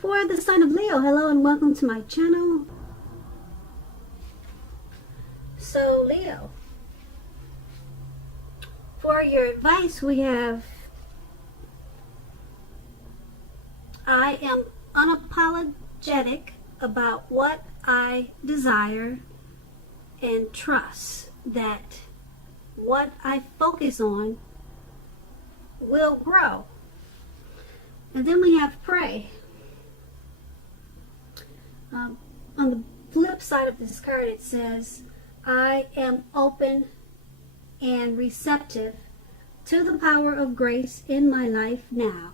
For the sign of Leo, hello and welcome to my channel. So Leo, for your advice we have, I am unapologetic about what I desire and trust that what I focus on will grow. And then we have pray. On the flip side of this card it says, I am open and receptive to the power of grace in my life now.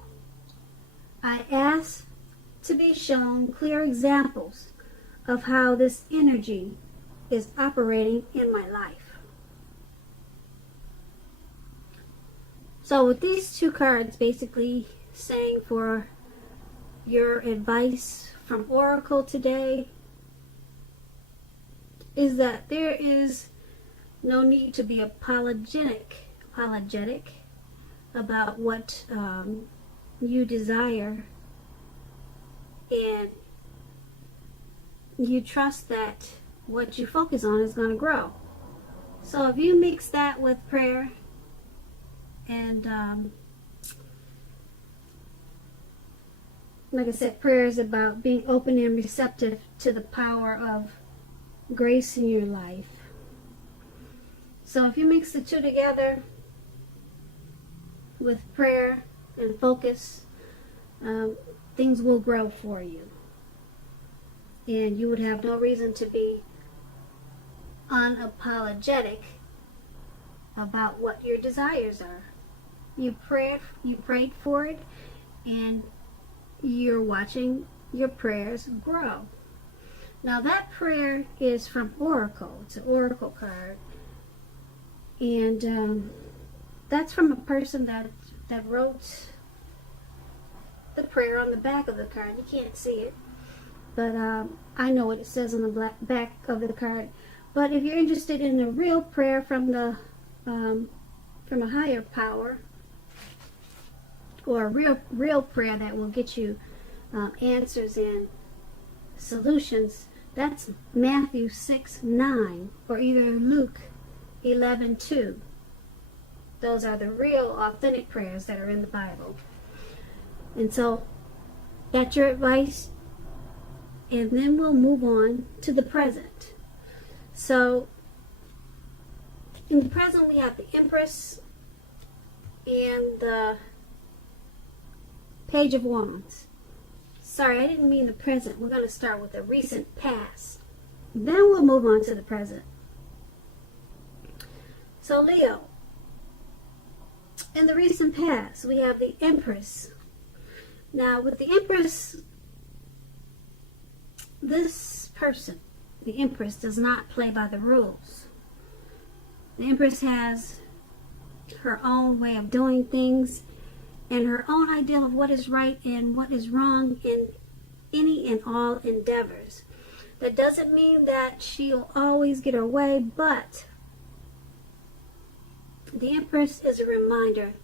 I ask to be shown clear examples of how this energy is operating in my life. So with these two cards basically saying for your advice from Oracle today is that there is no need to be apologetic about what you desire, and you trust that what you focus on is going to grow. So if you mix that with prayer and like I said, prayer is about being open and receptive to the power of grace in your life. So if you mix the two together with prayer and focus, things will grow for you. And you would have no reason to be unapologetic about what your desires are. You prayed for it, and you're watching your prayers grow. Now that prayer is from Oracle. It's an Oracle card. And that's from a person that wrote the prayer on the back of the card. You can't see it, but I know what it says on the back of the card. But if you're interested in a real prayer from the from a higher power, or a real prayer that will get you answers and solutions, that's Matthew 6:9 or either Luke 11:2. Those are the real authentic prayers that are in the Bible. And so that's your advice, and then we'll move on to the present. So in the present we have the Empress and the Page of Wands. Sorry, I didn't mean the present. We're going to start with the recent past. Then we'll move on to the present. So Leo, in the recent past, we have the Empress. Now with the Empress, this person, the Empress, does not play by the rules. The Empress has her own way of doing things and her own ideal of what is right and what is wrong in any and all endeavors. That doesn't mean that she'll always get her way, but the Empress is a reminder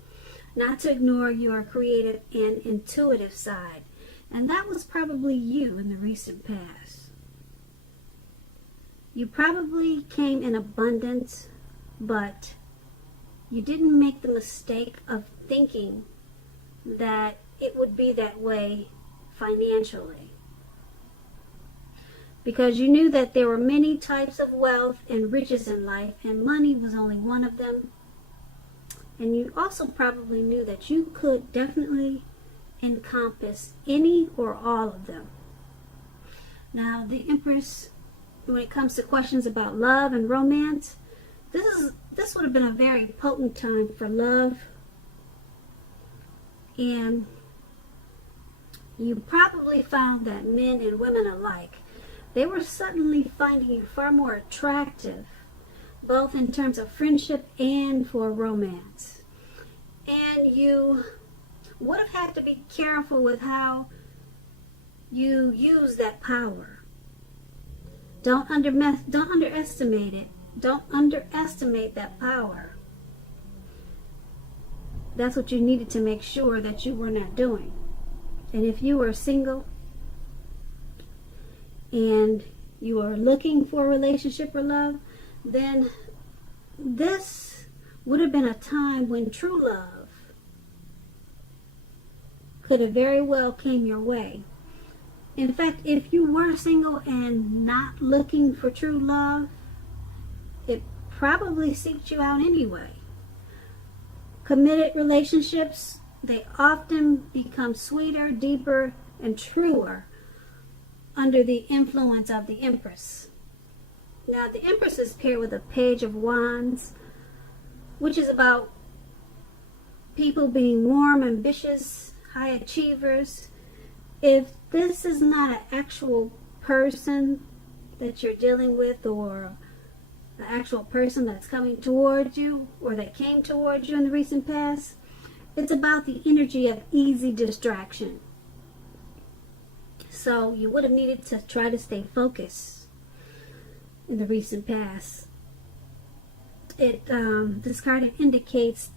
not to ignore your creative and intuitive side. And that was probably you in the recent past. You probably came in abundance, but you didn't make the mistake of thinking that it would be that way financially, because you knew that there were many types of wealth and riches in life, and money was only one of them. And you also probably knew that you could definitely encompass any or all of them. Now the Empress, when it comes to questions about love and romance, this would have been a very potent time for love. And you probably found that men and women alike, they were suddenly finding you far more attractive, both in terms of friendship and for romance. And you would have had to be careful with how you use that power. Don't underestimate it. Don't underestimate that power. That's what you needed to make sure that you were not doing. And if you were single, and you are looking for a relationship or love, then this would have been a time when true love could have very well came your way. In fact, if you were single and not looking for true love, it probably seeked you out anyway. Committed relationships, they often become sweeter, deeper, and truer under the influence of the Empress. Now, the Empress is paired with a Page of Wands, which is about people being warm, ambitious, high achievers. If this is not an actual person that you're dealing with, or an actual person that's coming towards you, or that came towards you in the recent past, it's about the energy of easy distraction. So you would have needed to try to stay focused in the recent past. This card indicates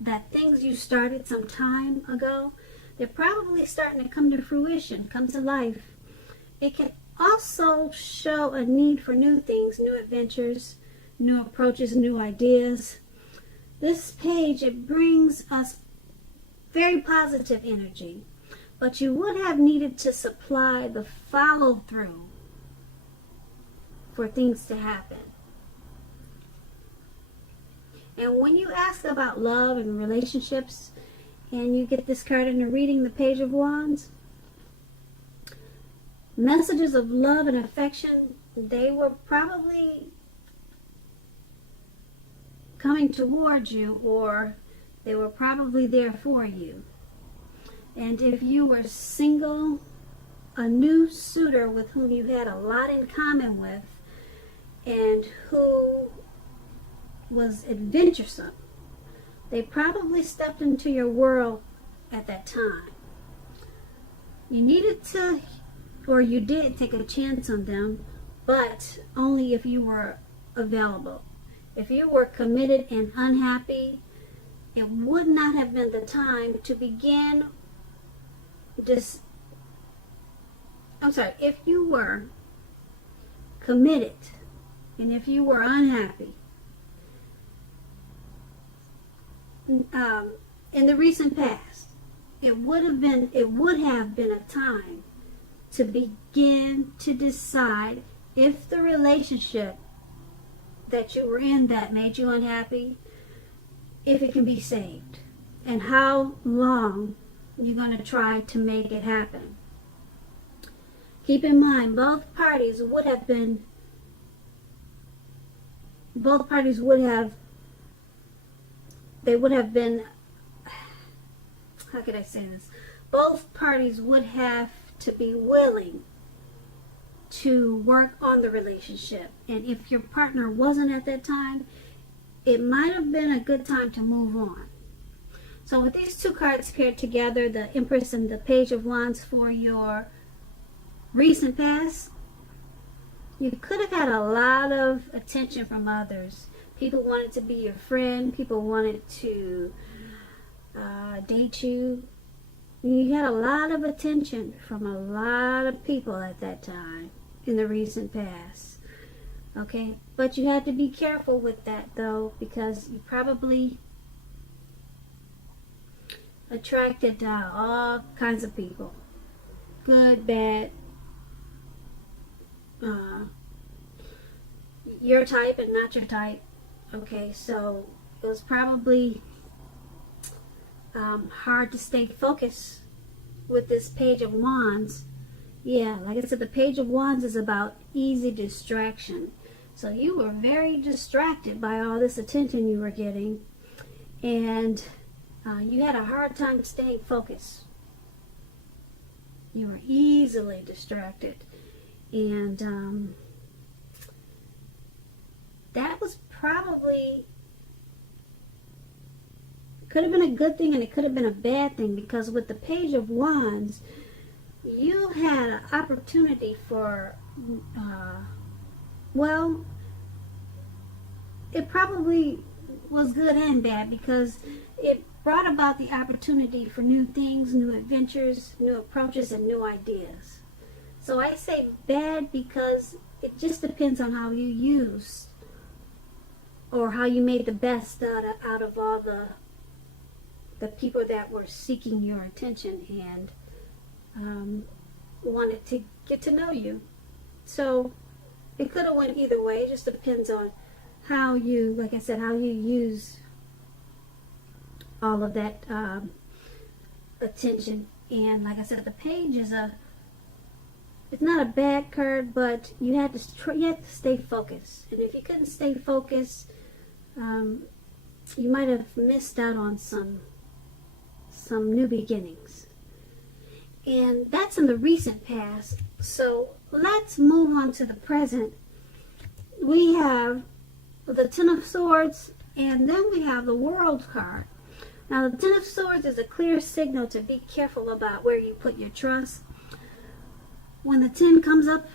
that things you started some time ago, they're probably starting to come to fruition, come to life. It can also show a need for new things, new adventures, new approaches, new ideas. This page, it brings us very positive energy, but you would have needed to supply the follow-through for things to happen. And when you ask about love and relationships, and you get this card in a reading, the Page of Wands, messages of love and affection, they were probably coming towards you, or they were probably there for you. And if you were single, a new suitor with whom you had a lot in common with, and who was adventuresome, they probably stepped into your world at that time. You needed to, or you did take a chance on them, but only if you were available. If you were committed and unhappy, it would not have been the time to begin this. If you were committed and if you were unhappy, in the recent past, it would have been a time to begin to decide if the relationship that you were in that made you unhappy, if it can be saved, and how long you're going to try to make it happen. Keep in mind, both parties would have been, how could I say this? Both parties would have to be willing to work on the relationship. And if your partner wasn't at that time, it might have been a good time to move on. So with these two cards paired together, the Empress and the Page of Wands for your recent past, you could have had a lot of attention from others. People wanted to be your friend. People wanted to date you. You had a lot of attention from a lot of people at that time in the recent past. Okay? But you had to be careful with that, though, because you probably attracted all kinds of people. Good, bad, your type and not your type. Okay, so it was probably hard to stay focused with this Page of Wands. Yeah, like I said, the Page of Wands is about easy distraction. So you were very distracted by all this attention you were getting, and you had a hard time staying focused. You were easily distracted, and that was probably, could have been a good thing and it could have been a bad thing, because with the Page of Wands, you had an opportunity for, well, it probably was good and bad, because it brought about the opportunity for new things, new adventures, new approaches, and new ideas. So I say bad because it just depends on how you use, or how you made the best out of all the people that were seeking your attention and wanted to get to know you. So it could have went either way. It just depends on how you, like I said, how you use all of that attention. And like I said, the page is it's not a bad card, but you have to stay focused. And if you couldn't stay focused, you might have missed out on some new beginnings. And that's in the recent past. So let's move on to the present. We have the Ten of Swords, and then we have the World card. Now, the Ten of Swords is a clear signal to be careful about where you put your trust. When the 10 comes up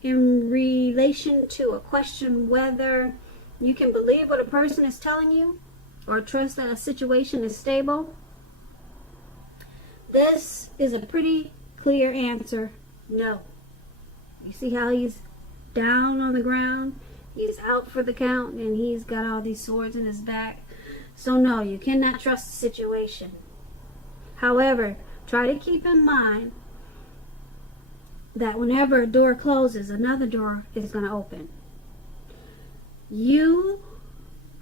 in relation to a question whether you can believe what a person is telling you or trust that a situation is stable, this is a pretty clear answer: no. You see how he's down on the ground? He's out for the count, and he's got all these swords in his back. So no, you cannot trust the situation. However, try to keep in mind that whenever a door closes, another door is going to open. You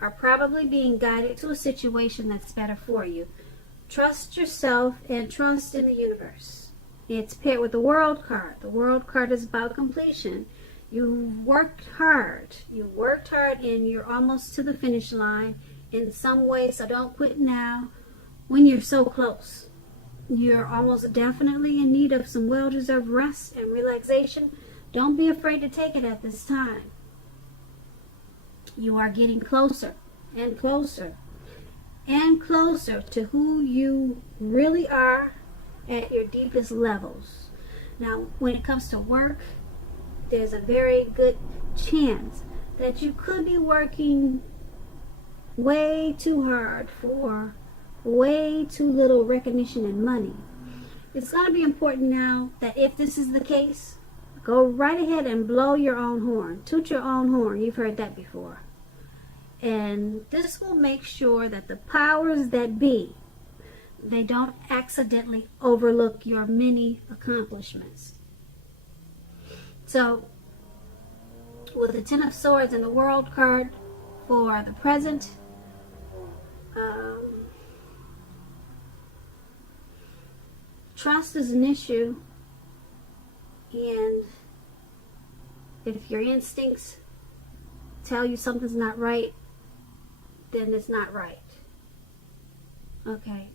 are probably being guided to a situation that's better for you. Trust yourself and trust in the universe. It's paired with the World card. The World card is about completion. You worked hard. You worked hard and you're almost to the finish line in some way, so don't quit now when you're so close. You're almost definitely in need of some well-deserved rest and relaxation. Don't be afraid to take it at this time. You are getting closer and closer and closer to who you really are at your deepest levels. Now, when it comes to work, there's a very good chance that you could be working way too hard for way too little recognition and money. It's going to be important now that if this is the case, go right ahead and blow your own horn. Toot your own horn. You've heard that before. And this will make sure that the powers that be, they don't accidentally overlook your many accomplishments. So, with the Ten of Swords and the World card for the present, trust is an issue, and if your instincts tell you something's not right, then it's not right. Okay.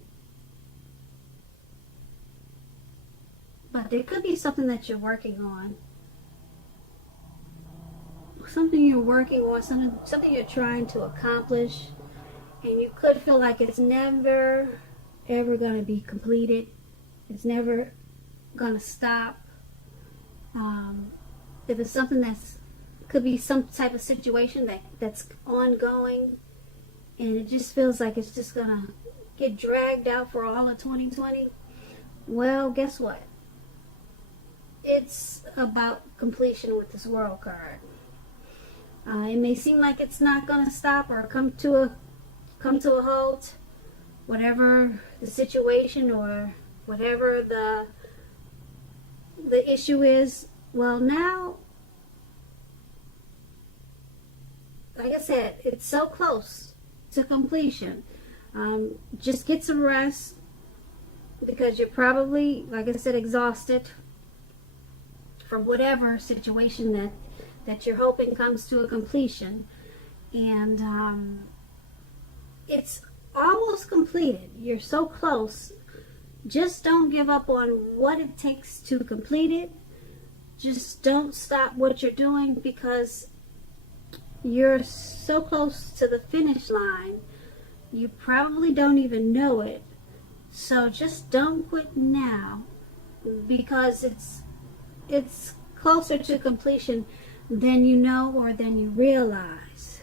But there could be something that you're working on. Something you're working on, something you're trying to accomplish, and you could feel like it's never ever going to be completed. It's never going to stop. If it's something that's could be some type of situation that's ongoing, and it just feels like it's just going to get dragged out for all of 2020, well, guess what? It's about completion with this World card. It may seem like it's not going to stop or come to a halt, whatever the situation or whatever the issue is. Well, now, like I said, it's so close to completion. Just get some rest, because you're probably, like I said, exhausted from whatever situation that you're hoping comes to a completion. And it's almost completed. You're so close. Just don't give up on what it takes to complete it. Just don't stop what you're doing, because you're so close to the finish line. You probably don't even know it. So just don't quit now, because it's closer to completion than you know or than you realize.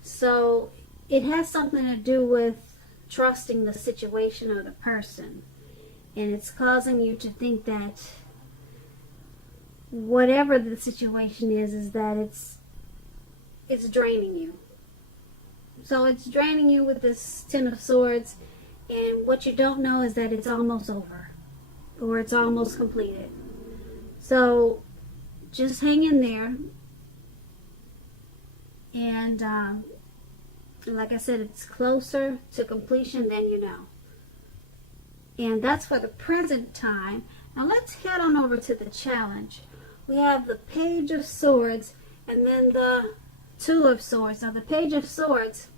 So it has something to do with trusting the situation or the person, and it's causing you to think that whatever the situation is that it's draining you. So it's draining you with this Ten of Swords, and what you don't know is that it's almost over, or it's almost completed. So just hang in there, and like I said, it's closer to completion than you know. And that's for the present time. Now let's head on over to the challenge. We have the Page of Swords and then the Two of Swords. Now the Page of Swords,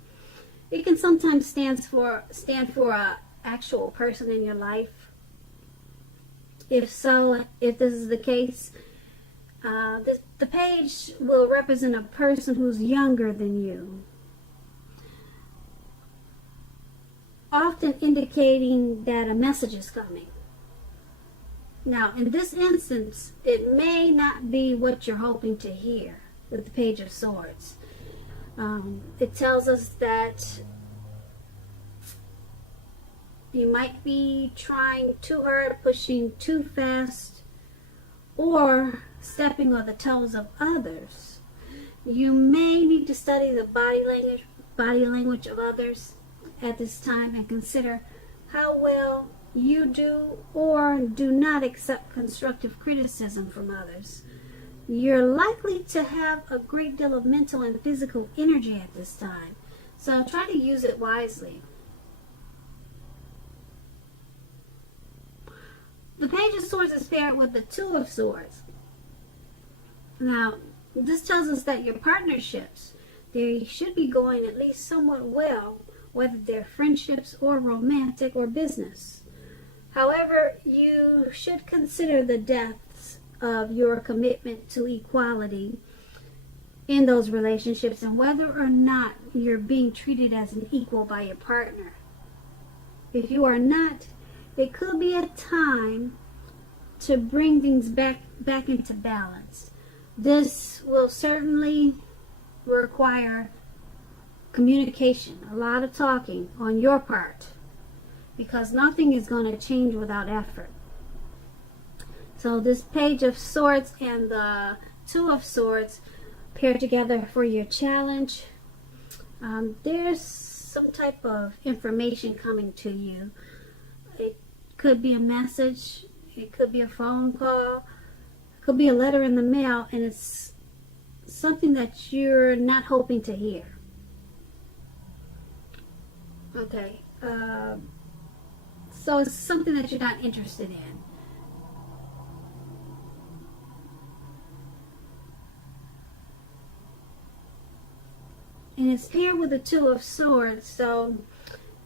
it can sometimes stand for a actual person in your life. If so, if this is the case, the page will represent a person who's younger than you, often indicating that a message is coming. Now, in this instance, it may not be what you're hoping to hear with the Page of Swords. It tells us that you might be trying too hard, pushing too fast, or stepping on the toes of others. You may need to study the body language of others at this time and consider how well you do or do not accept constructive criticism from others. You're likely to have a great deal of mental and physical energy at this time, so try to use it wisely. The Page of Swords is paired with the Two of Swords. Now, this tells us that your partnerships, they should be going at least somewhat well, whether they're friendships or romantic or business. However, you should consider the depths of your commitment to equality in those relationships and whether or not you're being treated as an equal by your partner. If you are not, it could be a time to bring things back into balance. This will certainly require communication, a lot of talking on your part, because nothing is going to change without effort. So this Page of Swords and the Two of Swords paired together for your challenge. There's some type of information coming to you. It could be a message, it could be a phone call, it could be a letter in the mail, and it's something that you're not hoping to hear. Okay, so it's something that you're not interested in. And it's paired with the Two of Swords, so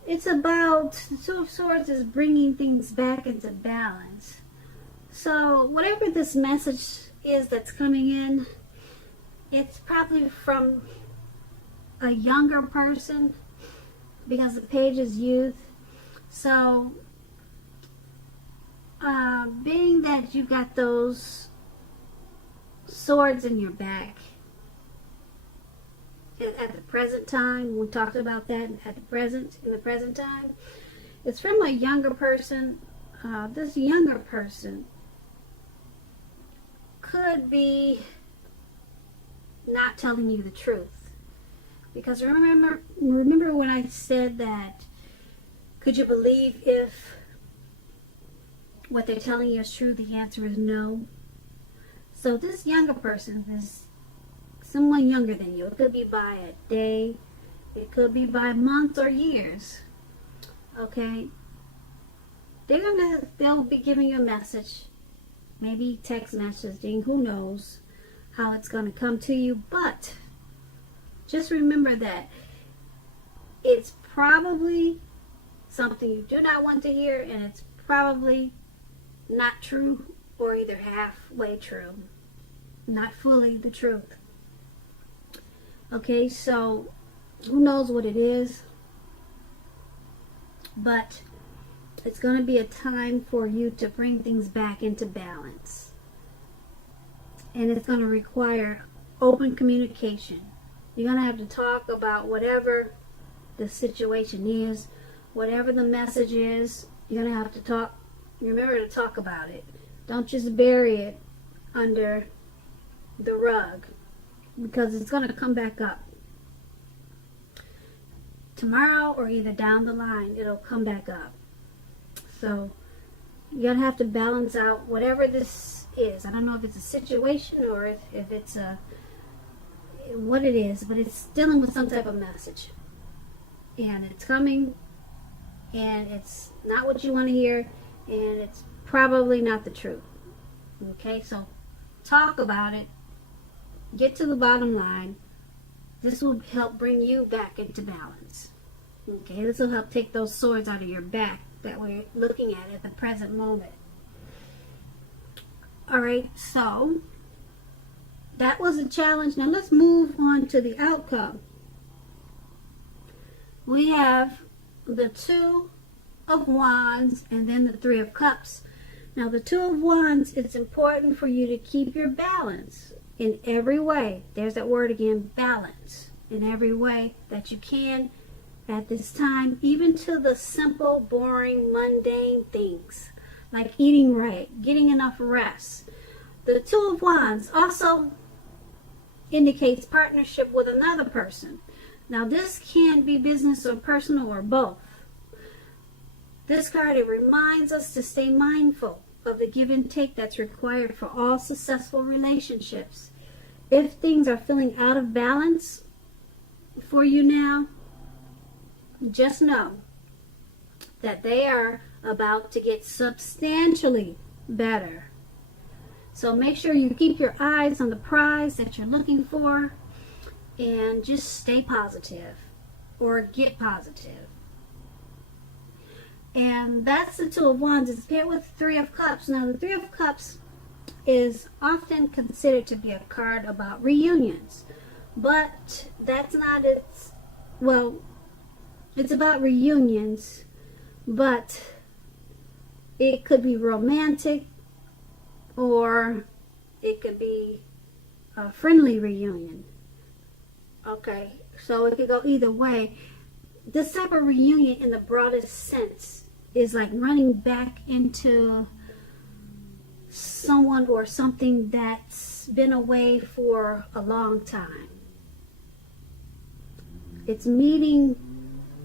it's about, the Two of Swords is bringing things back into balance. So whatever this message is that's coming in, it's probably from a younger person, because the page is youth. So being that you got those swords in your back at the present time, we talked about that in the present time, it's from a younger person. This younger person could be not telling you the truth, because remember when I said that, could you believe if what they're telling you is true? The answer is no. So this younger person is someone younger than you. It could be by a day, it could be by months or years. Okay, they'll be giving you a message, maybe text messaging, who knows how it's going to come to you, but just remember that it's probably something you do not want to hear, and it's probably not true, or either halfway true, not fully the truth. Okay, so who knows what it is, but it's going to be a time for you to bring things back into balance. And it's going to require open communication. You're going to have to talk about whatever the situation is, whatever the message is. You're going to have to talk. Remember to talk about it. Don't just bury it under the rug, because it's going to come back up. Tomorrow or either down the line, it'll come back up. So you're going to have to balance out whatever this is. I don't know if it's a situation or if it's what it is, but it's dealing with some type of message. And it's coming, and it's not what you want to hear, and it's probably not the truth. Okay, so talk about it. Get to the bottom line. This will help bring you back into balance. Okay, this will help take those swords out of your back that we're looking at the present moment. Alright, so that was a challenge. Now let's move on to the outcome. We have the Two of Wands and then the Three of Cups. Now the Two of Wands, it's important for you to keep your balance in every way. There's that word again, balance. In every way that you can at this time, even to the simple, boring, mundane things like eating right, getting enough rest. The Two of Wands also indicates partnership with another person. Now this can be business or personal or both. This card, it reminds us to stay mindful of the give and take that's required for all successful relationships. If things are feeling out of balance for you now, just know that they are about to get substantially better. So make sure you keep your eyes on the prize that you're looking for and just stay positive or get positive. And that's the Two of Wands. It's paired with Three of Cups. Now the Three of Cups is often considered to be a card about reunions, but that's not its, well, it's about reunions, but it could be romantic or it could be a friendly reunion. Okay, so it could go either way. This type of reunion in the broadest sense is like running back into someone or something that's been away for a long time. It's meeting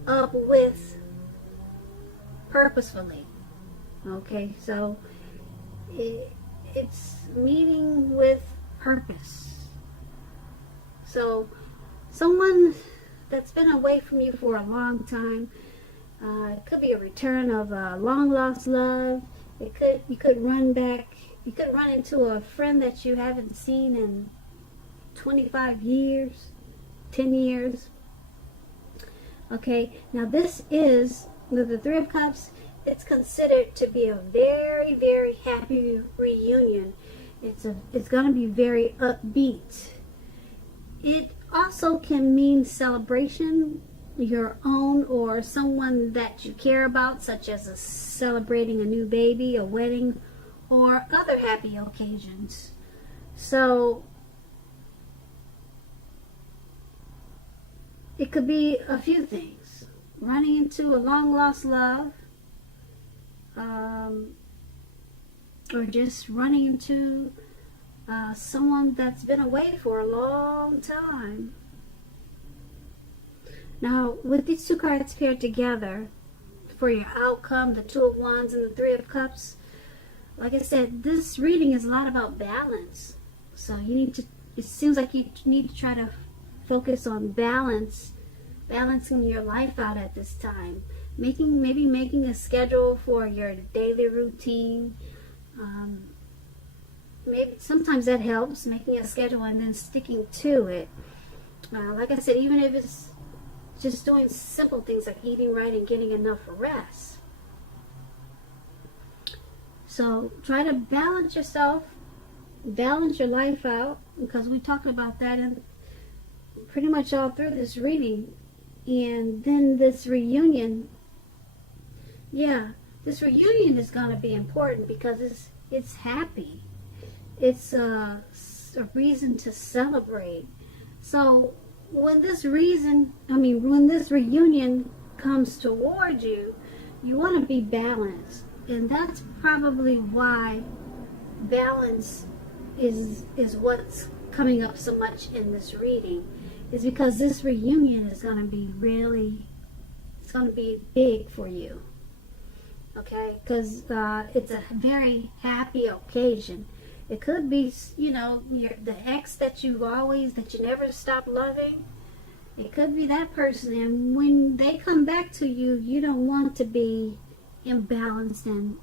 up with purposefully. Okay, so it's meeting with purpose. So someone that's been away from you for a long time, it could be a return of a long lost love. You could run into a friend that you haven't seen in 25 years, 10 years. Okay, now this is, with the Three of Cups, it's considered to be a very, very happy reunion. It's going to be very upbeat. It also can mean celebration, your own or someone that you care about, such as celebrating a new baby, a wedding, or other happy occasions. So it could be a few things. Running into a long lost love, or just running into someone that's been away for a long time. Now, with these two cards paired together for your outcome, the Two of Wands and the Three of Cups, like I said, this reading is a lot about balance. So it seems like you need to try to focus on balancing your life out at this time. Maybe making a schedule for your daily routine. Maybe sometimes that helps, making a schedule and then sticking to it. Like I said, even if it's just doing simple things like eating right and getting enough rest. So try to balance yourself, balance your life out, because we talked about that in pretty much all through this reading. And then this reunion, this reunion is going to be important because it's happy. It's a reason to celebrate. So when this reunion comes toward you, you want to be balanced. And that's probably why balance is what's coming up so much in this reading, is because this reunion is going to be really, it's going to be big for you. Okay, because it's a very happy occasion. It could be, you know, the ex that you never stop loving. It could be that person, and when they come back to you, you don't want to be imbalanced and